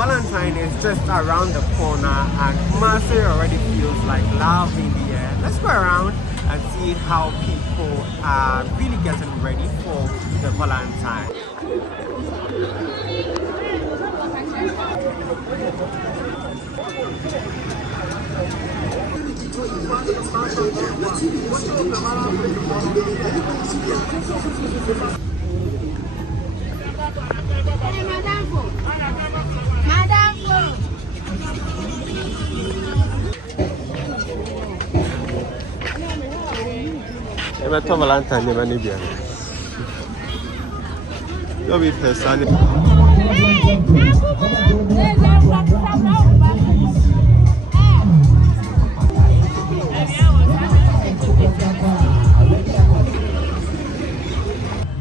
Valentine is just around the corner and Kumasi already feels like love in the air. Let's go around and see how people are really getting ready for the Valentine. I'm a Valentine, never knew you. You'll be person.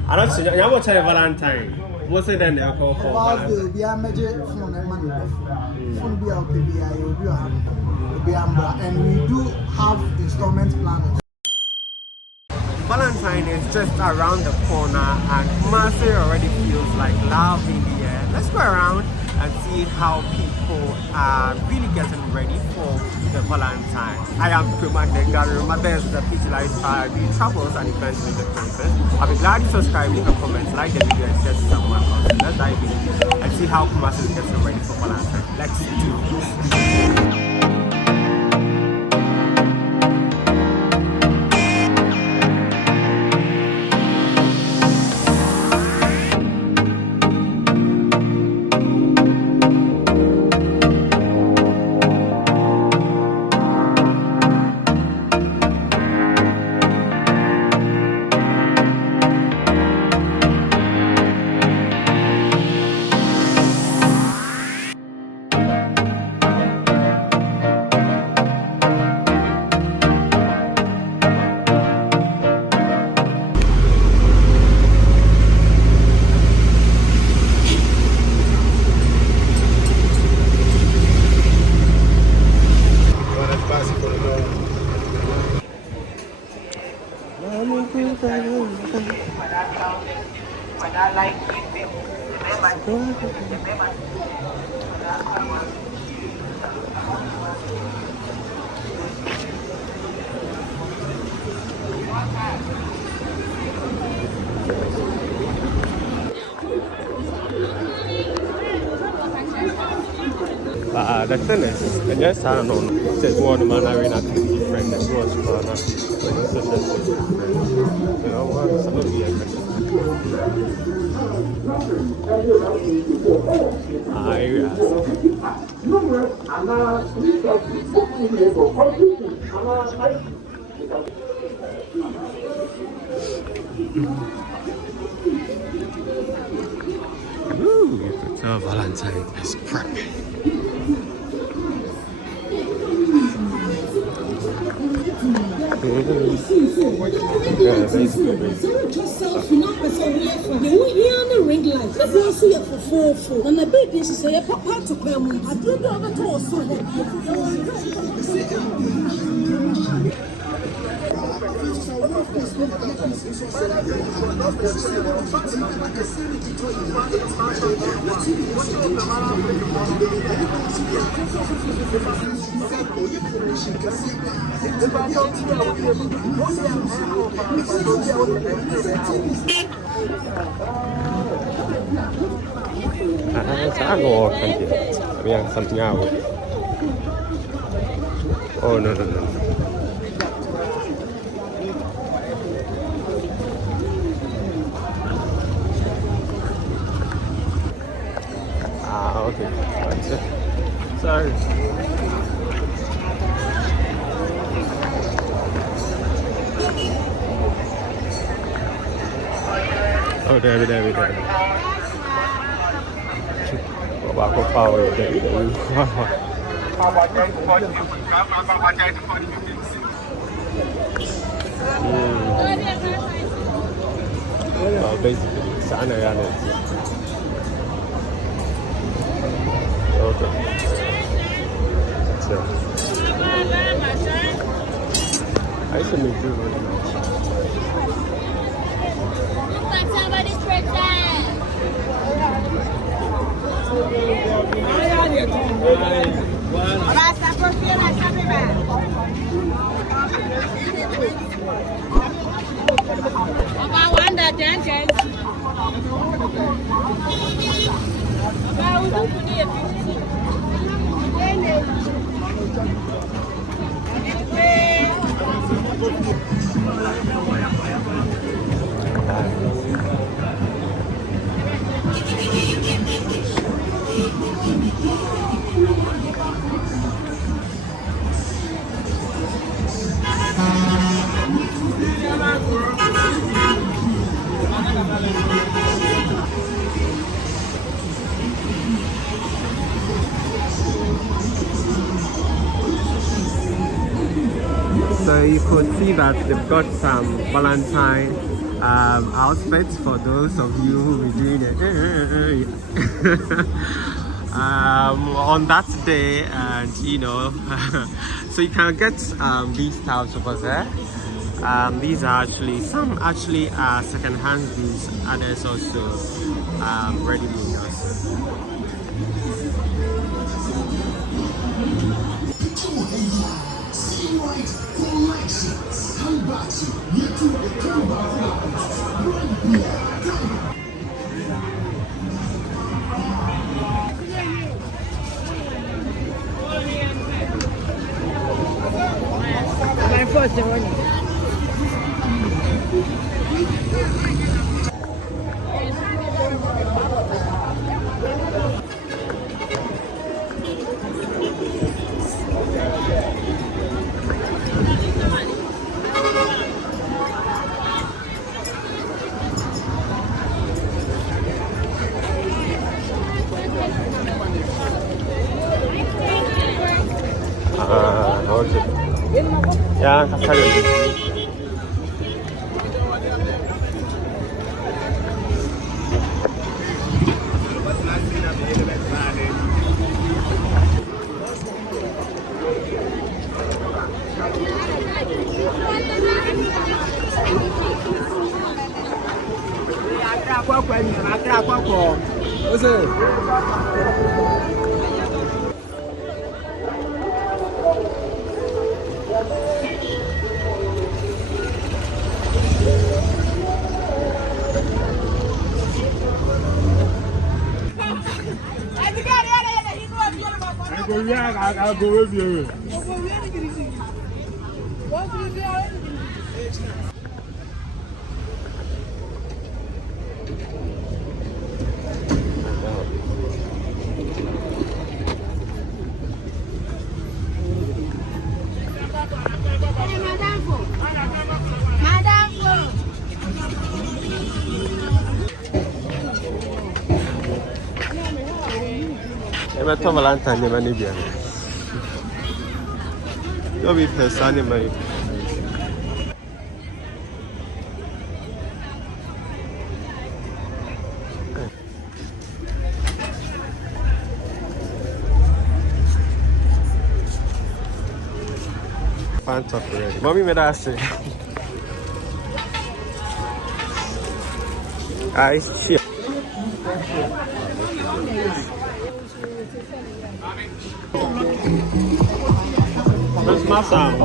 I don't see. I want to tell Valentine. What's it then? They'll call for Valentine. And we do have installment planners. Valentine is just around the corner and Kumasi already feels like love in the air. Let's go around and see how people are really getting ready for the Valentine. I am Kumasi, the Ghanaian. My best the PT lifestyle. I do travels and events with the content. I'll be glad you subscribe, leave a comment, like the video, and share to someone else. Let's dive in and see how Kumasi is getting ready for Valentine. Let's do this. The thing is, and yes, I don't know, says one man I ran a different and was you know what, some of the ooh, you can tell Valentine is prepping. I go off and yeah, something out. Oh no. Okay. That's it. Sorry. Oh, there. What power there? Well, basically, it's okay. So, I used to make do right now. Somebody's birthday. So you could see that they've got some Valentine outfits for those of you who will be doing it on that day, and you know, so you can get these types over there. These are actually some are second-hand goods, and there's also ready-made also. Okay. Yeah, what's it? I'll go with you. I'm a Valentine, I'm a Libyan. You'll be person, my. Fantastic already. Mommy made us say. I shit. That's my sound.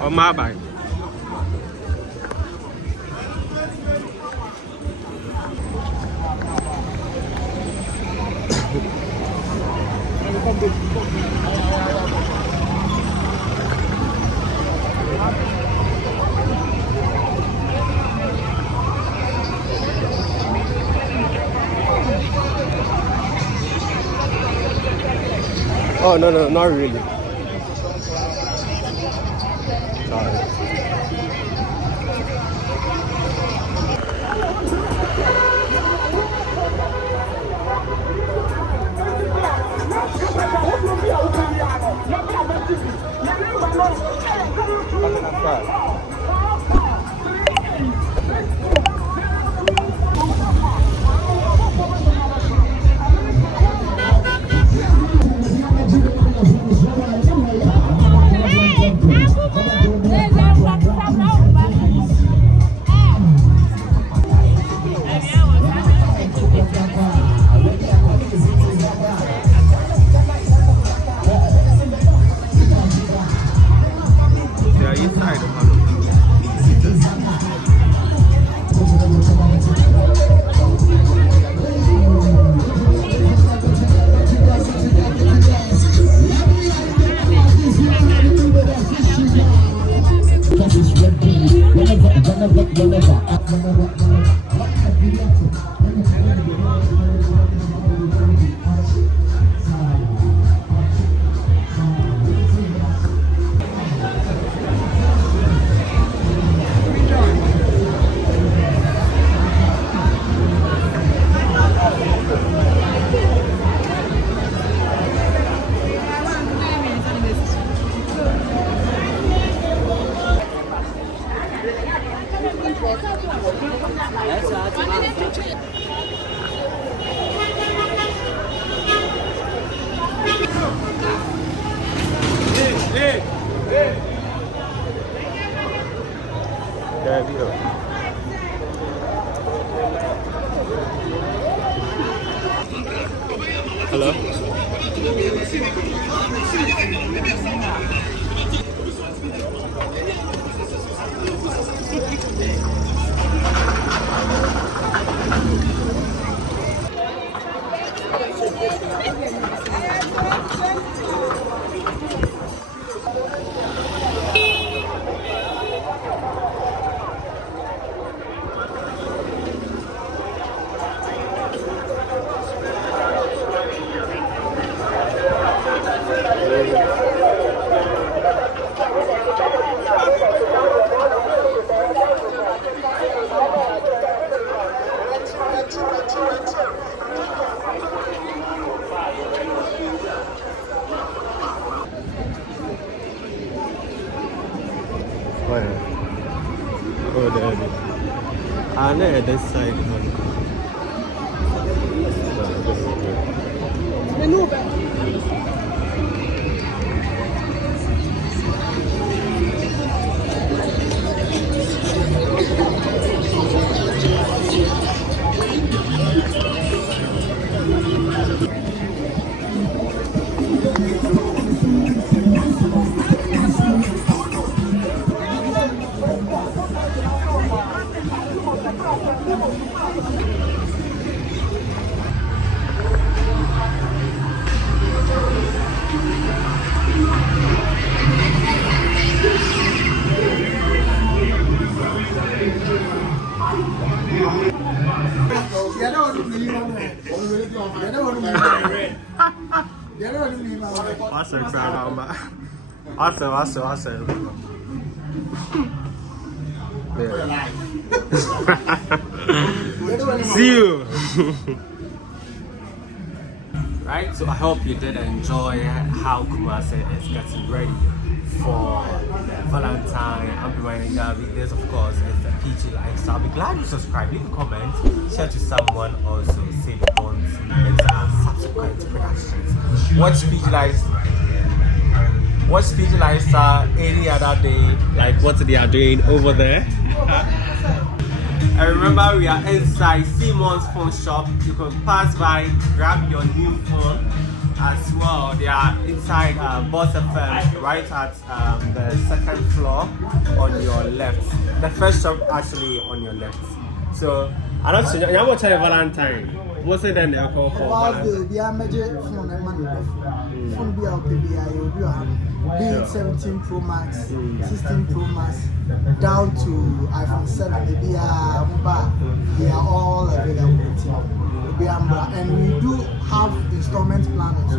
On my bike. Oh no, not really. Hello? Oh, there. Ah, no, this side. Awesome. Yeah. See you. Right, so I hope you did enjoy how Kumasi is getting ready for Valentine. I'm reminding you, this of course is the PG lifestyle. I'll be glad you subscribe, leave a comment, share to someone, also say the bonds into our subsequent productions. Watch PG lifestyle any other day, like what they are doing over there. And remember, we are inside Simon's phone shop. You can pass by, grab your new phone as well. They are inside Boss FM, right at the second floor on your left. The first shop actually on your left. So, I don't see. I'm watching Valentine. What's it then? They are called for Valentine. Be it 17 Pro Max, 16 Pro Max, down to iPhone 7, they are all available. and we do have installment planning. So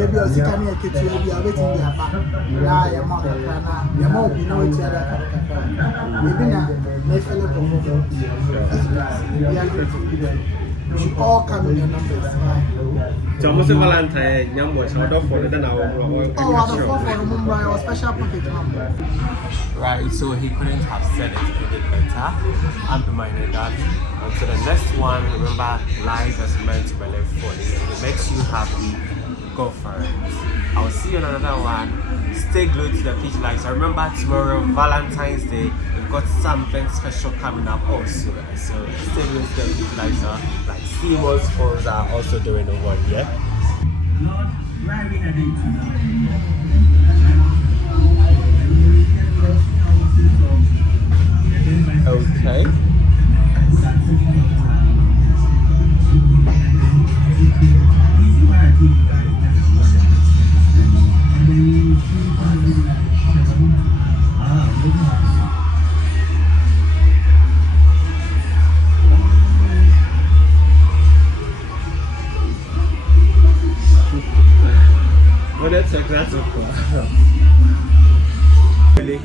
maybe I see can get to be waiting there back. Now your mom your mom be know each other. Maybe now next fellow performance. We should all come in the numbers. So almost a Valentine, young boys, I'll for it, then I will. Oh, I for Mumbai or special pocket number. Right, so he couldn't have said it a bit better. I'm reminded that. And so the next one, remember, life is meant to be lived fully. If it makes you happy, go for it. I'll see you on another one. Stay glued to the peach lights. So remember, tomorrow, Valentine's Day, we've got something special coming up also. So stay glued to the peach lights. Like Seamo's phones are also doing the work, yeah? Okay. Well, that's exactly really.